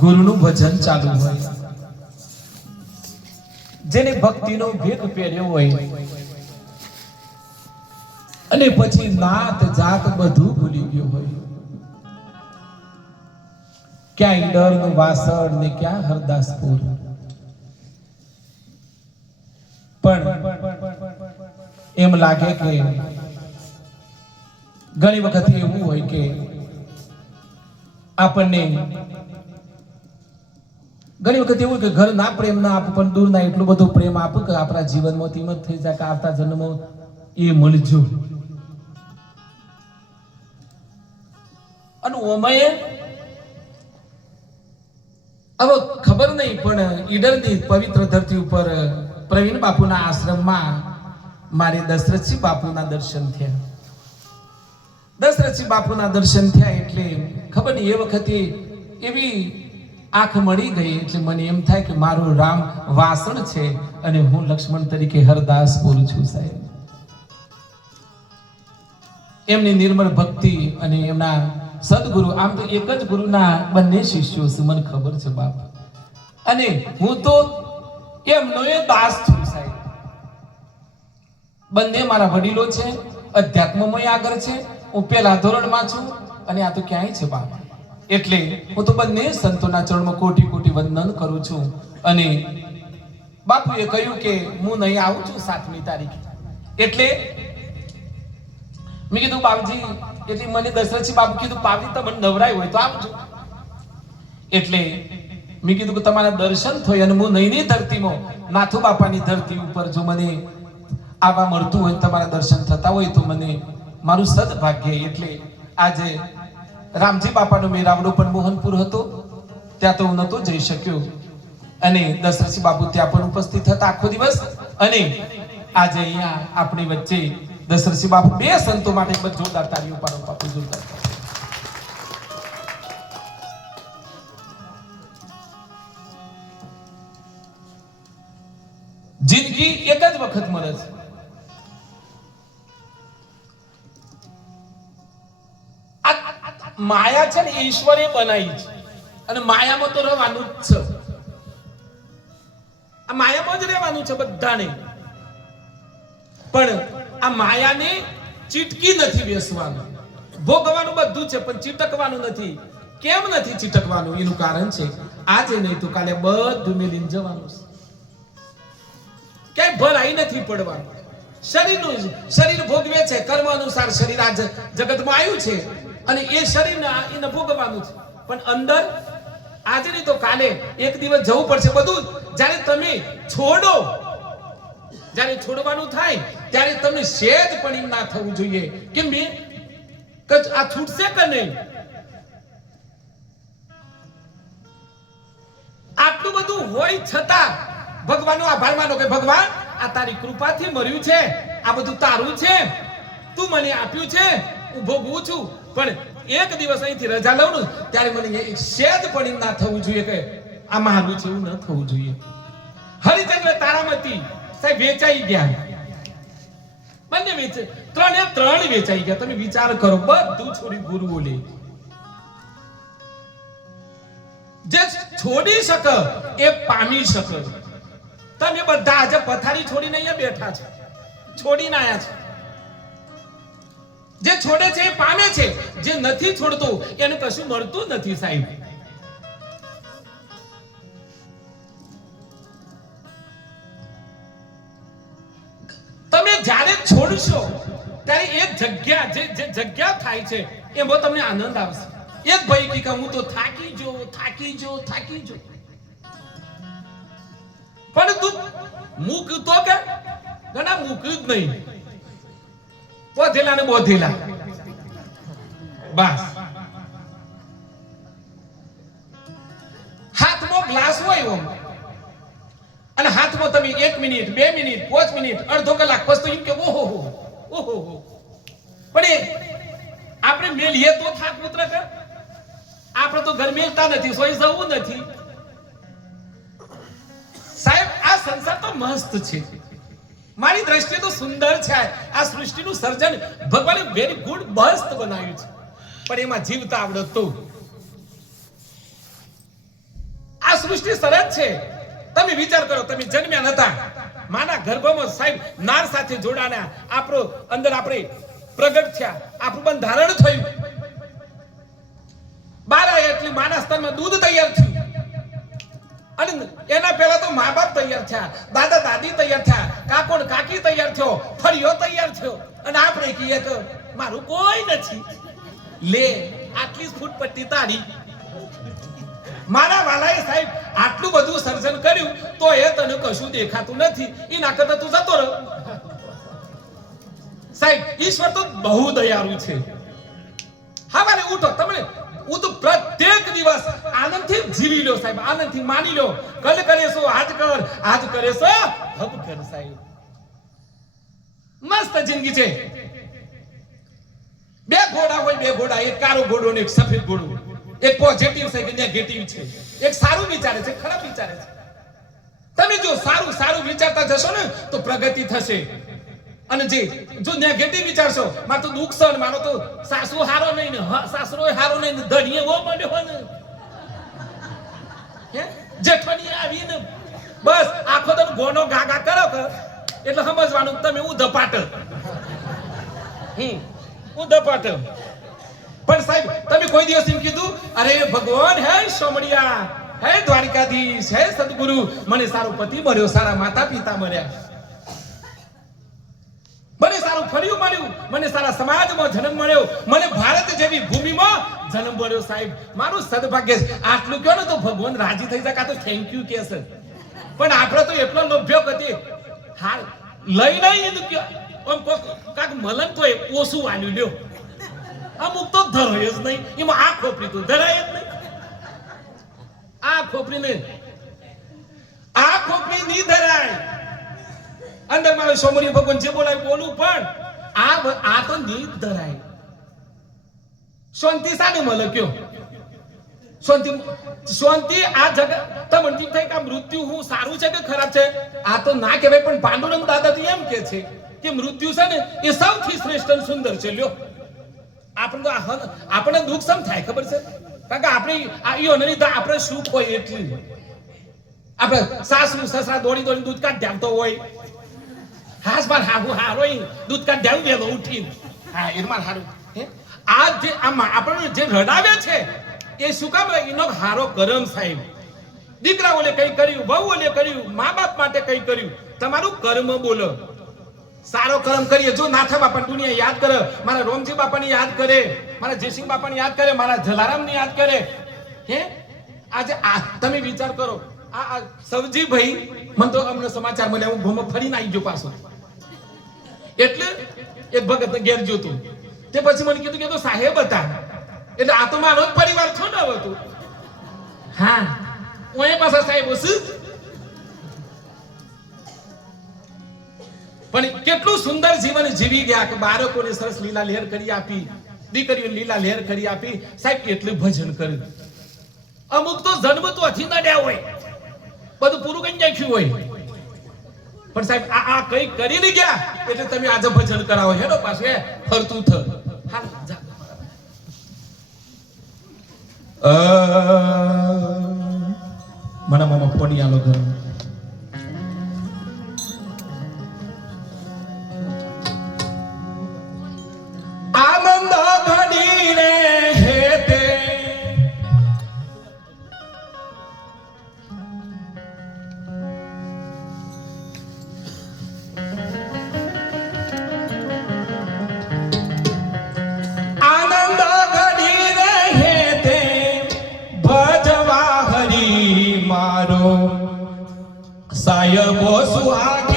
ગુરુનું ભજન ચાલુ હોય. જેને ભક્તિનો ભેગ પહેર્યો હોય. અને પછી નાત જાત બધું ભૂલી ગયો હોય. ક્યાં ઈડરનું વાસણ ને ક્યાં હરદાસપુર. પણ એમ લાગે કે ઘણી વખત એવું હોય કે આપણને ઘણી વખત એવું કે ઘર ના પ્રેમ ના આપ, પણ દૂર ના એટલું બધું પ્રેમ આપ કે આપણા જીવનમાં હિંમત થઈ જાય કે આવતા જન્મ એ મળજો. અને ઓમયે હવે ખબર નહીં, પણ ઈડરની પવિત્ર ધરતી ઉપર પ્રવીણ બાપુના આશ્રમમાં મારે દશરથસિંહ બાપુના દર્શન થયા. દશરથસિંહ બાપુના દર્શન થયા એટલે ખબર નહીં, એ વખતે એવી આંખ મળી ગઈ એટલે મને એમ થાય કે મારું રામ વાસણ છે અને હું લક્ષ્મણ તરીકે હરદાસ બોલું છું સાહેબ. એમની નિર્મળ ભક્તિ અને એમના સદગુરુ, આમ તો એક જ ગુરુના બંને શિષ્યો છે, મને ખબર છે બાપ. અને હું તો એમનો એ દાસ છું સાહેબ. બંને મારા વડીલો છે, અધ્યાત્મમય આગળ છે, હું પેલા ધોરણમાં છું અને આ તો ક્યાંય છે બાપ. એટલે હું તો બંને સંતોના ચરણમાં કોટી કોટી વંદન કરું છું. અને બાપુએ કહ્યું કે હું નહીં આવું છું સાતમી તારીખે. એટલે મેં કીધું, બાપજી, એટલે મને દશરથજી બાપુ કીધું, બાપજી, તમને નવરાય હોય તો આવજો એટલે મેં કીધું કે તમારા દર્શન થઈ અને હું નહીં ધરતીમાં, નાથુ બાપાની ધરતી ઉપર જો મને આવા મળતું હોય તમારા દર્શન થતા હોય તો મને મારું સદભાગ્ય, એટલે આજે રામજી બાપાનો મેરાવડું પણ મોહનપુર હતો. ત્યાં તો હું નહોતો જઈ શક્યો. અને દશરથજી બાપુ ત્યાં પણ ઉપસ્થિત હતા આખો દિવસ. અને આજે અહીંયા આપણી વચ્ચે દશરથસિંહ બાપુ બે સંતો માટે એક જોરદાર તારી ઉપાડો બાપુ જોરદાર જિંદગી એક જ વખત મળે છે. માયા છે ને ઈશ્વરે બનાવી છે. અને માયામાં તો રહેવાનું જ છે. આ માયામાં જ રહેવાનું છે બધાને. પણ આ માયાને ચીટકી નથી બેસવાનું. ભોગવાનું બધું છે, પણ ચીટકવાનું નથી. કેમ નથી ચીટકવાનું? એનું કારણ છે, આજે નહીં તો કાલે બધું મેલીને જવાનું છે. ક્યાંય ભરાઈ નથી પડવાનું. શરીરનું શરીર ભોગવે છે, કર્મ અનુસાર શરીર આ જગતમાં આવ્યું છે. અને એ શરીરને એને ભોગવવાનું છે. પણ અંદર આજે નહીં તો કાલે એક દિવસ જવું પડશે બધું જ્યારે તમે છોડો, જ્યારે છોડવાનું થાય, ત્યારે તમને સેજ પણ ના થવું જોઈએ. કે આ છૂટશે કે નહીં? આટલું બધું હોય છતાં ભગવાનનો આભાર માનો કે ભગવાન, આ તારી કૃપાથી મર્યું છે, આ બધું તારું છે. તું મને આપ્યું છે, હું ભોગવું છું. પણ એક દિવસ અહીંથી રજા લઉં ત્યારે મને સેજ પડી ના થવું જોઈએ કે આ મારું છે એવું ન થવું જોઈએ. હરિચંદ્ર તારામતી સાહેબ વેચાઈ ગયા બંને વેચે, ત્રણે ત્રણ વેચાઈ ગયા. તમે વિચાર કરો, બધું છોડી ગુરુઓ લે જે છોડી શક એ પામી શક તમે બધા આજે પથારી છોડીને અહીંયા બેઠા છો. છોડીને આયા છો. જે છોડે છે એ પામે છે. જે નથી છોડતું, એને કશું મળતું નથી સાહેબ. તમે જ્યારે છોડશો, ત્યારે એ જગ્યા, જે જે જગ્યા થાય છે, એમાં તમને આનંદ આવશે. એક ભાઈ કે, હું તો થાકી જો થાકી જો થાકી જો પણ તું મૂક તો કે ઘણા મૂક જ નહીં. બોધેલા ને બોધેલા. બસ. હાથમાં ગ્લાસ હોય ઓમ. અને હાથમાં તમે એક મિનિટ, બે મિનિટ, પાંચ મિનિટ, અડધો કલાક પછી એમ કે ઓહો ઓહો પણ એ આપણે મેલીએ તો થાક પુત્ર કર આપણે તો ઘર મેલતા નથી સોઈ જવું નથી. સાહેબ, આ સંસાર તો મસ્ત છે. મારી દ્રષ્ટિએ તો સુંદર છે. આ સૃષ્ટિનું સર્જન ભગવાને વેરી ગુડ બસ્ત બનાવ્યું છે. પણ એમાં જીવતા આવડતું આ સૃષ્ટિ સરસ છે. તમે વિચાર કરો, તમે જન્મ્યા નતા. માના ગર્ભમાં સાહેબ નાર સાથે જોડાણા. આપણો અંદર આપણે પ્રગટ થયા. આપણું બંધારણ થયું. બાર એટલે માના સ્તરમાં દૂધ તૈયાર થયું. અને એના પહેલા તો મા બાપ તૈયાર થયા, દાદા દાદી તૈયાર થયા કાકોડ કાકી તૈયાર થયો ફરિયો તૈયાર થયો. અને આપણે કહીએ કે મારું કોઈ નથી. લે, આટલી ફૂટ પટ્ટી તારી મારા વાલાએ સાહેબ આટલું બધું સર્જન કર્યું, તો એ તને કશું દેખાતું નથી. એ કરતા તું જતો રહ. સાહેબ, ઈશ્વર તો બહુ દયાળુ છે. હવારે ઉઠો, તમે હું પ્રત્યેક દિવસ આનંદથી જીવી લો સાહેબ, આનંદથી માની લો. કલ કરે છો આજ કર, આજ કરે છો હબ કર સાહેબ. મસ્ત જિંદગી છે. બે ઘોડા હોય, બે ઘોડા, એક કાળો ઘોડો ને એક સફેદ ઘોડો એક પોઝિટિવ છે કે નેગેટિવ છે. એક સારું વિચારે છે, ખરાબ વિચારે છે. તમે જો સારું સારું વિચારતા જશો ને, તો પ્રગતિ થશે. અને જે જો નેગેટિવ વિચારશો, મારે તો દુઃખ છે મારો તો સાસુ હારો નહીં ને સાસરો હારો નહીં ને, ધણીએ વો માંડ્યો ને. હે? જેઠાણી આવી ને. બસ, આખો તમે ગોનો ગાગા કરો કે, એટલે સમજવાનું તમે હમ ઉધપાટ પણ સાહેબ, તમે કોઈ દિવસ એમ કીધું, અરે ભગવાન, હે સોમડિયા, હે દ્વારિકાધીશ, હે સદગુરુ, મને સારો પતિ મળ્યો, સારા માતા પિતા મળ્યા. મને સારું ફળિયું મળ્યું મને સારા સમાજમાં જન્મ મળ્યો. મને ભારત જેવી ભૂમિમાં જન્મ મળ્યો સાહેબ. મારું સદભાગ્ય આટલું કહો ને તો ભગવાન રાજી થઈ જાય તો થેન્ક યુ કે સર પણ આપણે તો એટલો લોભ્યો કદી હાલ લઈ નહીં એનું આમ કાક મલન તો ઓછું વાલ્યું, લ્યો. અમુક તો ધરાય જ નહીં. એમાં આ ખોપરી તો ધરાય જ નહીં. આ ખોપરી નહીં આ ખોપરી નહીં ધરાય. અંદર મારે સોમરી ભગવાન જે બોલાય બોલું, પણ આ આ તો નહીં ધરાય. શાંતિ સાને મળે કયો? શાંતિ શાંતિ આ જગ તમને થાય કે મૃત્યુ હું સારું છે કે ખરાબ છે? આ તો ના કહેવાય, પણ પાંડુરંગ દાદા તો એમ કે છે કે મૃત્યુ છે ને એ સૌથી શ્રેષ્ઠ અને સુંદર છે, લ્યો. આપણે તો આ આપણને દુઃખ સમ થાય, ખબર છે? કારણ કે આપણે આ યોનની તો આપણે સુખ હોય એટલી આપણે સાસુ, સસરા દોડી દોડી દૂધ કાઢ ધ્યાન તો હોય. હાસ બાર હાહુ હારો ઈ દૂધ કાઢ ધ્યાન વેલો ઉઠીને. હા એમાં હારું. હે? આ જે આમાં આપણને જે રડાવે છે એ શું કામ એનો હારો કરમ સાહેબ. દીકરાઓને કઈ કર્યું વહુઓને કર્યું મા બાપ માટે કઈ કર્યું તમારું કર્મ બોલો. સારો કર્મ કરીએ. જો નાથા બાપા દુનિયા યાદ કરે મારા રોમજી બાપાને યાદ કરે મારા જયસિંહ બાપાને યાદ કરે મારા જલારામને યાદ કરે. હે? આજે આ તમે વિચાર કરો સવજી ભાઈ, મને તો અમને સમાચાર મળ્યા, હું ઘોમાં ફરીને આવી ગયો પાછો. એટલે એક ભગત ઘેર જોતું તે. પછી મને કીધું કે તો સાહેબ હતા. એટલે આ તો મારો પરિવાર છો ને હતું હા, હું એ પાછા સાહેબ છું. પણ કેટલું સુંદર જીવન જીવી ગયા કે બાળકોને સરસ લીલા લહેર કરી આપી દીકરીઓ લીલા લહેર કરી આપી. સાહેબ કેટલું ભજન કર્યું. અમુક તો જન્મ તો અથી નડ્યા હોય. બધું પૂરું કરી નાખ્યું હોય. પણ સાહેબ, આ આ કઈ કરી નહીં ગયા. એટલે તમે આજે ભજન કરાવો. હેડો પાછું, હે, ફરતું થ હાલ, જા. મને મામા ફોની આલો ઘર. સાયબો સુહાગ